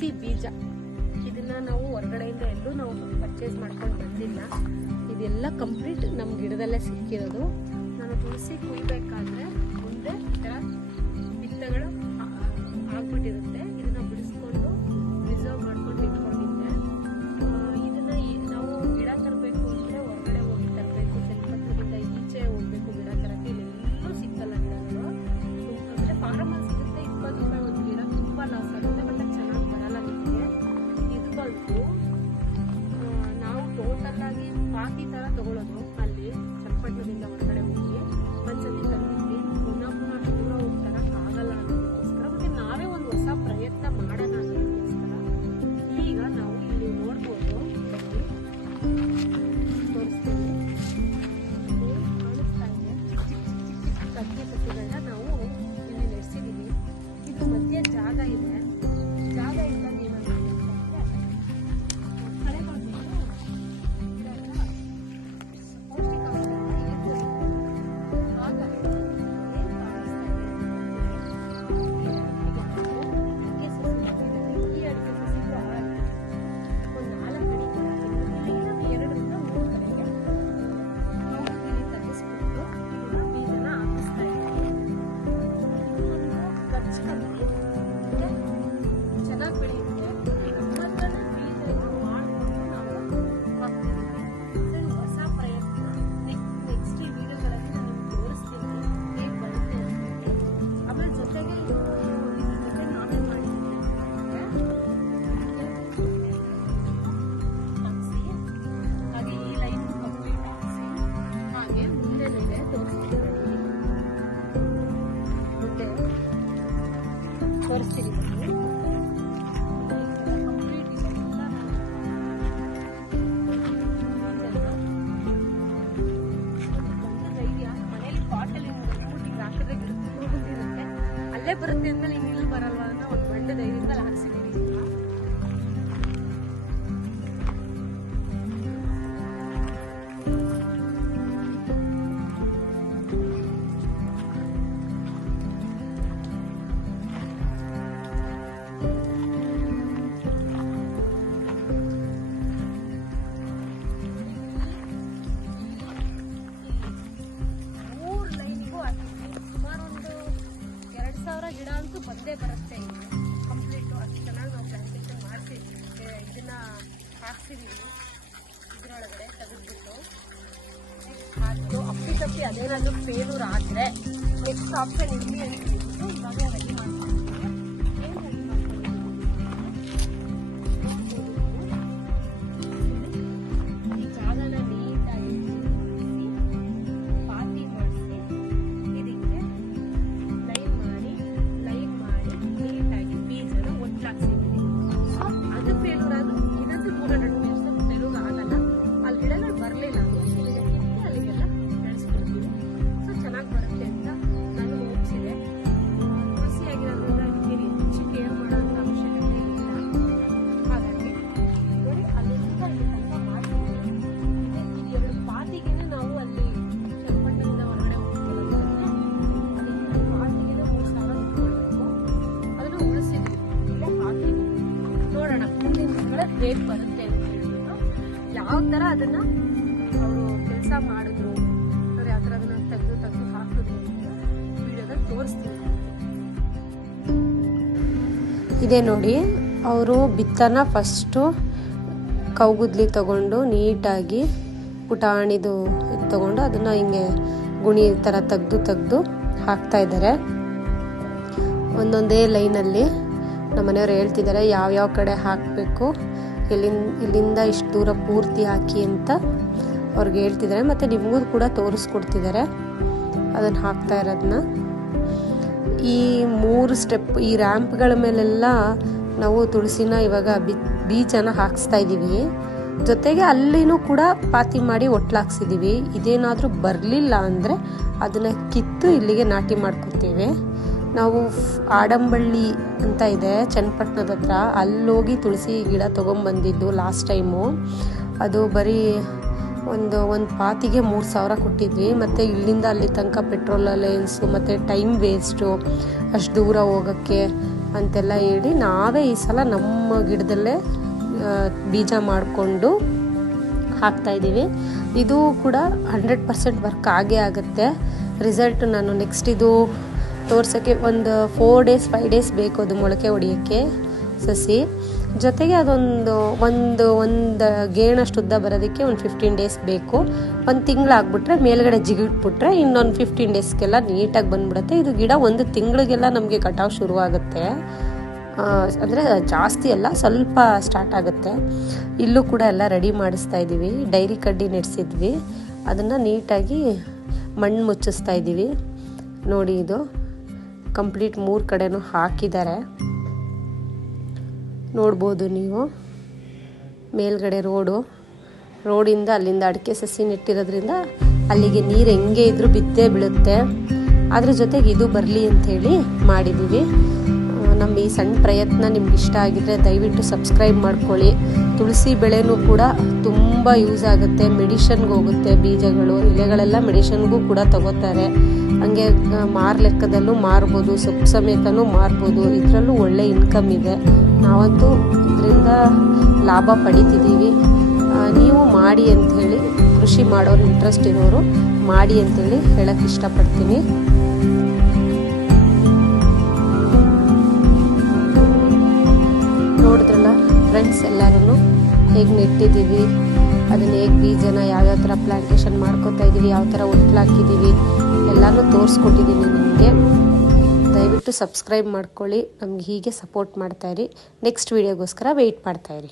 ತುಳಸಿ ಬೀಜ. ಇದನ್ನ ನಾವು ಹೊರಗಡೆಯಿಂದ ಎಲ್ಲೂ ನಾವು ಪರ್ಚೇಸ್ ಮಾಡ್ಕೊಂಡು ಬಂದಿಲ್ಲ. ಇದೆಲ್ಲ ಕಂಪ್ಲೀಟ್ ನಮ್ಮ ಗಿಡದಲ್ಲೇ ಸಿಕ್ಕಿರೋದು. ನಾನು ತುಳಸಿ ಕುಯ್ಬೇಕಾದ್ರೆ ಮುಂದೆ ಈ ಥರ ಬಿತ್ತಗಳು ಆ- ಬರುತ್ತೆ ಅಂದ್ಮೇಲೆ ಹಿಂಗೆ ಇಲ್ಲಿ ಬರಲ್ವಾ ಅನ್ನೋ ಒಂದು ಒಳ್ಳೆ ಧೈರ್ಯದಲ್ಲಿ ಹಾಕ್ಸಿದೀವಿ ಈಗ ಅಂತೂ ಬಂದೇ ಬರುತ್ತೆ. ಕಂಪ್ಲೀಟು ಅಷ್ಟು ಚೆನ್ನಾಗಿ ನಾವು ಪ್ಲಾಂಟೇಶನ್ ಮಾಡಿಸಿ ಇದನ್ನ ಹಾಕ್ತೀವಿ. ಇದರೊಳಗಡೆ ತೆಗೆದ್ಬಿಟ್ಟು. ಹಾಕಿದ್ದು ಅಪ್ಪಿ ತಪ್ಪಿ ಅದೇನಾದರೂ ಫೇಲೂರ್ ಆದರೆ ನೆಕ್ಸ್ಟ್ ಆಪ್ಷನ್ ಇರಲಿ ಅಂತ ಹೇಳ್ಬಿಟ್ಟು ಇವಾಗ ರೆಡಿ ಹೇಗೆ ಬರುತ್ತೆ ಅಂತ ಹೇಳ್ಬಿಟ್ಟು ಯಾವ ಥರ ಅದನ್ನ ಅವರು ಕೆಲಸ ಮಾಡಿದ್ರು. ಅವ್ರು ಯಾವ ಥರ ಅದನ್ನ ತೆಗೆದು ತೆಗೆದು ಹಾಕಿದ್ರು ಅಂತ ವಿಡಿಯೋದಲ್ಲಿ ತೋರಿಸ್ತೀನಿ. ಇದೆ ನೋಡಿ, ಅವರು ಬಿತ್ತನ ಫಸ್ಟು ಕೌಗುದ್ಲಿ ತಗೊಂಡು ನೀಟಾಗಿ ಪುಟಾಣಿದು ಇದು ತಗೊಂಡು ಅದನ್ನು ಹಿಂಗೆ ಗುಣಿ ಥರ ತೆಗ್ದು ತೆಗ್ದು ಹಾಕ್ತಾ ಇದ್ದಾರೆ. ಒಂದೊಂದೇ ಲೈನಲ್ಲಿ ನಮ್ಮ ಮನೆಯವ್ರು ಹೇಳ್ತಿದ್ದಾರೆ, ಯಾವ್ಯಾವ ಕಡೆ ಹಾಕಬೇಕು ಇಲ್ಲಿಂದ ಇಲ್ಲಿಂದ ಇಷ್ಟು ದೂರ ಪೂರ್ತಿ ಹಾಕಿ ಅಂತ ಅವ್ರಿಗೆ ಹೇಳ್ತಿದ್ದಾರೆ ಮತ್ತು ನಿಮಗೂ ಕೂಡ ತೋರಿಸ್ಕೊಡ್ತಿದ್ದಾರೆ ಅದನ್ನು ಹಾಕ್ತಾ ಇರೋದನ್ನ ಈ ಮೂರು ಸ್ಟೆಪ್, ಈ ರ್ಯಾಂಪ್ಗಳ ಮೇಲೆಲ್ಲ ನಾವು ತುಳಸಿನ ಇವಾಗ ಬೀಜನ ಹಾಕಿಸ್ತಾ ಇದ್ದೀವಿ ಜೊತೆಗೆ ಅಲ್ಲಿನೂ ಕೂಡ ಪಾತಿ ಮಾಡಿ ಒಟ್ಲಾಕ್ಸಿದ್ದೀವಿ ಇದೇನಾದರೂ ಬರಲಿಲ್ಲ ಅಂದರೆ ಅದನ್ನು ಕಿತ್ತು ಇಲ್ಲಿಗೆ ನಾಟಿ ಮಾಡ್ಕೊತೀವಿ. ನಾವು ಆಡಂಬಳ್ಳಿ ಅಂತ ಇದೆ, ಚನ್ನಪಟ್ಟಣದ ಹತ್ರ. ಅಲ್ಲೋಗಿ ತುಳಸಿ ಗಿಡ ತೊಗೊಂಬಂದಿದ್ದು ಲಾಸ್ಟ್ ಟೈಮು ಅದು ಬರೀ ಒಂದು ಒಂದು ಪಾತಿಗೆ ಮೂರು ಸಾವಿರ ಕೊಟ್ಟಿದ್ವಿ. ಮತ್ತು ಇಲ್ಲಿಂದ ಅಲ್ಲಿ ತನಕ ಪೆಟ್ರೋಲ್ ಅಲಯನ್ಸು ಮತ್ತು ಟೈಮ್ ವೇಸ್ಟು ಅಷ್ಟು ದೂರ ಹೋಗೋಕ್ಕೆ ಅಂತೆಲ್ಲ ಹೇಳಿ ನಾವೇ ಈ ಸಲ ನಮ್ಮ ಗಿಡದಲ್ಲೇ ಬೀಜ ಮಾಡಿಕೊಂಡು ಹಾಕ್ತಾಯಿದ್ದೀವಿ ಇದು ಕೂಡ ಹಂಡ್ರೆಡ್ ಪರ್ಸೆಂಟ್ ವರ್ಕ್ ಆಗೇ ಆಗುತ್ತೆ. ರಿಸಲ್ಟ್ ನಾನು ನೆಕ್ಸ್ಟ್ ಇದು ತೋರ್ಸೋಕ್ಕೆ ಒಂದು ಫೋರ್ ಡೇಸ್ ಫೈವ್ ಡೇಸ್ ಬೇಕು ಅದು ಮೊಳಕೆ ಹೊಡಿಯೋಕ್ಕೆ ಸಸಿ. ಜೊತೆಗೆ ಅದೊಂದು ಒಂದು ಒಂದು ಗೇಣಷ್ಟು ಉದ್ದ ಬರೋದಕ್ಕೆ ಒಂದು ಫಿಫ್ಟೀನ್ ಡೇಸ್ ಬೇಕು. ಒಂದು ತಿಂಗಳಾಗ್ಬಿಟ್ರೆ ಮೇಲ್ಗಡೆ ಜಿಗಿಟ್ಬಿಟ್ರೆ ಇನ್ನೊಂದು ಫಿಫ್ಟೀನ್ ಡೇಸ್ಗೆಲ್ಲ ನೀಟಾಗಿ ಬಂದ್ಬಿಡುತ್ತೆ. ಇದು ಗಿಡ ಒಂದು ತಿಂಗಳಿಗೆಲ್ಲ ನಮಗೆ ಕಟಾವು ಶುರುವಾಗುತ್ತೆ ಅಂದರೆ ಜಾಸ್ತಿ ಅಲ್ಲ, ಸ್ವಲ್ಪ ಸ್ಟಾರ್ಟ್ ಆಗುತ್ತೆ. ಇಲ್ಲೂ ಕೂಡ ಎಲ್ಲ ರೆಡಿ ಮಾಡಿಸ್ತಾ ಇದ್ದೀವಿ. ಡೈರಿ ಕಡ್ಡಿ ನೆಡ್ಸಿದ್ವಿ. ಅದನ್ನು ನೀಟಾಗಿ ಮಣ್ಣು ಮುಚ್ಚಿಸ್ತಾ ಇದ್ದೀವಿ. ನೋಡಿ ಇದು. ಕಂಪ್ಲೀಟ್ ಮೂರು ಕಡೆನೂ ಹಾಕಿದ್ದಾರೆ. ನೋಡ್ಬೋದು ನೀವು. ಮೇಲ್ಗಡೆ ರೋಡು. ರೋಡಿಂದ ಅಲ್ಲಿಂದ ಅಡಿಕೆ ಸಸಿ ನೆಟ್ಟಿರೋದ್ರಿಂದ ಅಲ್ಲಿಗೆ ನೀರು ಹೆಂಗೆ ಇದ್ರೂ ಬಿತ್ತೇ ಬೀಳುತ್ತೆ. ಅದ್ರ ಜೊತೆಗೆ ಇದು ಬರಲಿ ಅಂಥೇಳಿ ಮಾಡಿದ್ದೀವಿ ನಮ್ಮ ಈ ಸಣ್ಣ ಪ್ರಯತ್ನ ನಿಮ್ಗೆ ಇಷ್ಟ ಆಗಿದ್ರೆ ದಯವಿಟ್ಟು ಸಬ್ಸ್ಕ್ರೈಬ್ ಮಾಡ್ಕೊಳ್ಳಿ. ತುಳಸಿ ಬೆಳೆನೂ ಕೂಡ ತುಂಬ ಯೂಸ್ ಆಗುತ್ತೆ. ಮೆಡಿಷನ್ಗೆ ಹೋಗುತ್ತೆ ಬೀಜಗಳು, ಎಲೆಗಳೆಲ್ಲ ಮೆಡಿಷನ್ಗೂ ಕೂಡ ತಗೋತಾರೆ. ಹಂಗೆ ಮಾರು ಲೆಕ್ಕದಲ್ಲೂ ಮಾರ್ಬೋದು ಸೊಪ್ಪು ಸಮೇತನೂ ಮಾರ್ಬೋದು. ಇದರಲ್ಲೂ ಒಳ್ಳೆ ಇನ್ಕಮ್ ಇದೆ. ನಾವಂತೂ ಇದರಿಂದ ಲಾಭ ಪಡಿತಿದ್ದೀವಿ. ನೀವು ಮಾಡಿ ಅಂಥೇಳಿ, ಕೃಷಿ ಮಾಡೋರು ಇಂಟ್ರೆಸ್ಟ್ ಇರೋರು ಮಾಡಿ ಅಂತೇಳಿ ಹೇಳಕ್ಕೆ ಇಷ್ಟಪಡ್ತೀನಿ. ನೋಡಿದ್ರಲ್ಲ ಫ್ರೆಂಡ್ಸ್ ಎಲ್ಲರೂ ಹೇಗೆ ನೆಟ್ಟಿದ್ದೀವಿ? ಅದನ್ನ ಹೇಗೆ ಬೀಜನ ಯಾವ್ಯಾವ ಥರ ಪ್ಲಾಂಟೇಶನ್ ಮಾಡ್ಕೋತಾ ಇದೀವಿ, ಯಾವ ಥರ ಒಟ್ಲಾಕಿದ್ದೀವಿ ಎಲ್ಲನೂ ತೋರಿಸ್ಕೊಟ್ಟಿದ್ದೀನಿ ನಿಮಗೆ. ದಯವಿಟ್ಟು ಸಬ್ಸ್ಕ್ರೈಬ್ ಮಾಡ್ಕೊಳ್ಳಿ, ನಮ್ಗೆ ಹೀಗೆ ಸಪೋರ್ಟ್ ಮಾಡ್ತಾಯಿರಿ ನೆಕ್ಸ್ಟ್ ವೀಡಿಯೋಗೋಸ್ಕರ ವೆಯ್ಟ್ ಮಾಡ್ತಾಯಿರಿ